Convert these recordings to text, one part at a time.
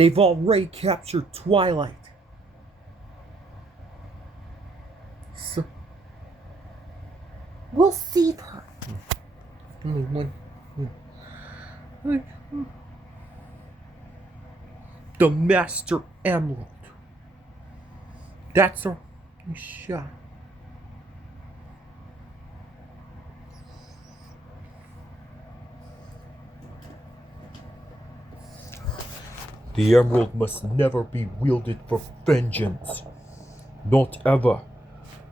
They've already captured Twilight. So, we'll save her. Only one. The Master Emerald. That's our shot. The emerald must never be wielded for vengeance. Not ever.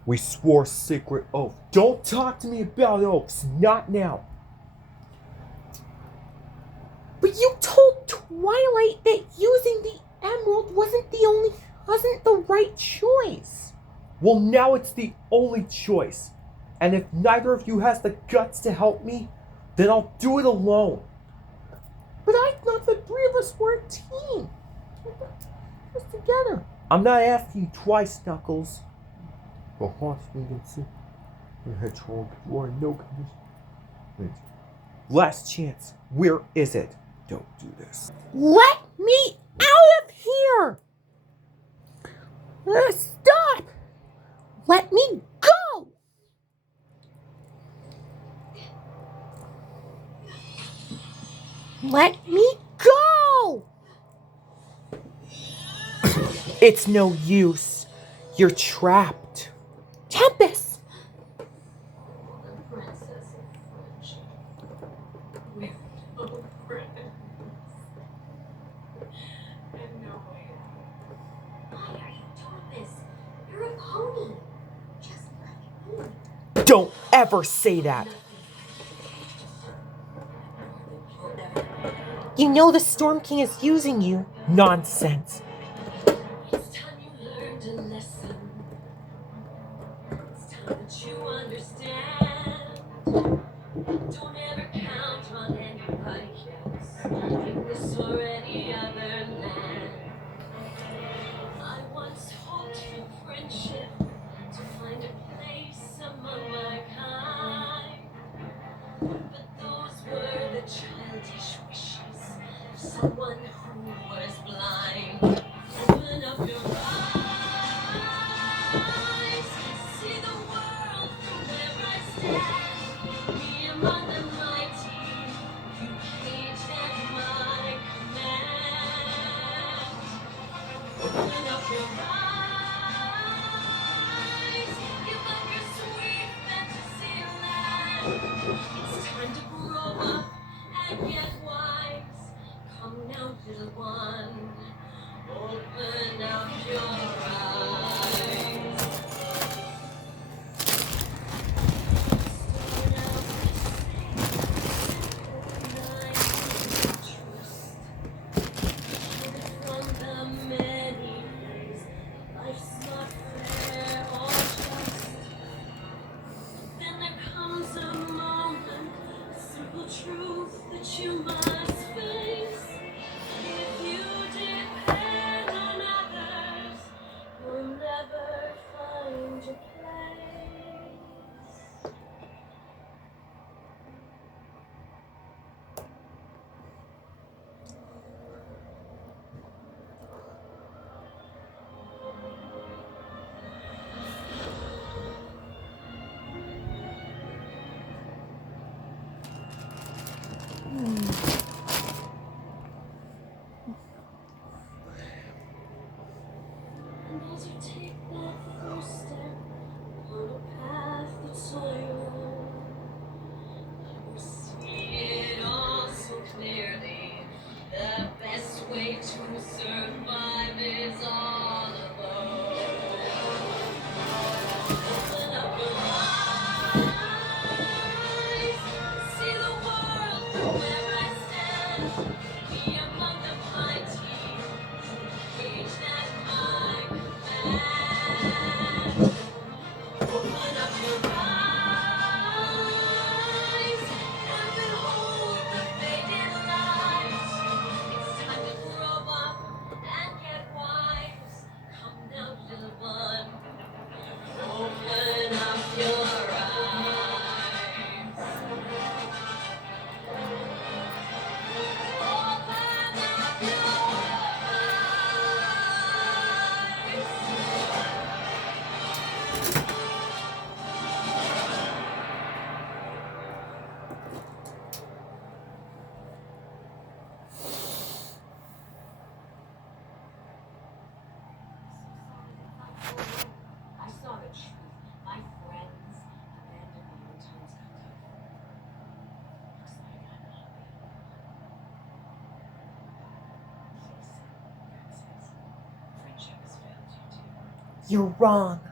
We swore sacred oath. Don't talk to me about oaths. Not now. But you told Twilight that using the emerald wasn't the right choice. Well, now it's the only choice. And if neither of you has the guts to help me, then I'll do it alone. But I thought the three of us were a team. Just together. I'm not asking you twice, Knuckles. The horse can see the hedgehog before I know condition. Last chance. Where is it? Don't do this. Let me out of here! Stop! Let me go! Let me go! It's no use. You're trapped. Tempest! Don't ever say that. You know the Storm King is using you. Nonsense. It's time you learned a lesson. It's time that you understand. Don't ever count on anybody else in this or any other land. I once hoped for friendship to find a place among my kind. But those were the childish wishes of someone who was blind. Open up your eyes, see the world from where I stand. Be among the mighty, you caged at my command. Open up your eyes, give up your sweet fantasy land. It's time to grow up and get wise. Come now, little one, open up your eyes. Start out with trust. From the many ways, life's not fair or just. Then there comes a moment, a simple truth that you must face. If you depend on others, you'll never find your place. And as you take that first step on a path that's all your own, you see it all so clearly. The best way to survive is all alone. Open up your eyes, see the world from where I stand. Be among the mighty, caged at my command. Open up your eyes and behold the faded light. It's time to grow up and get wise. Come now, little one, open up your eyes. Open up You're wrong.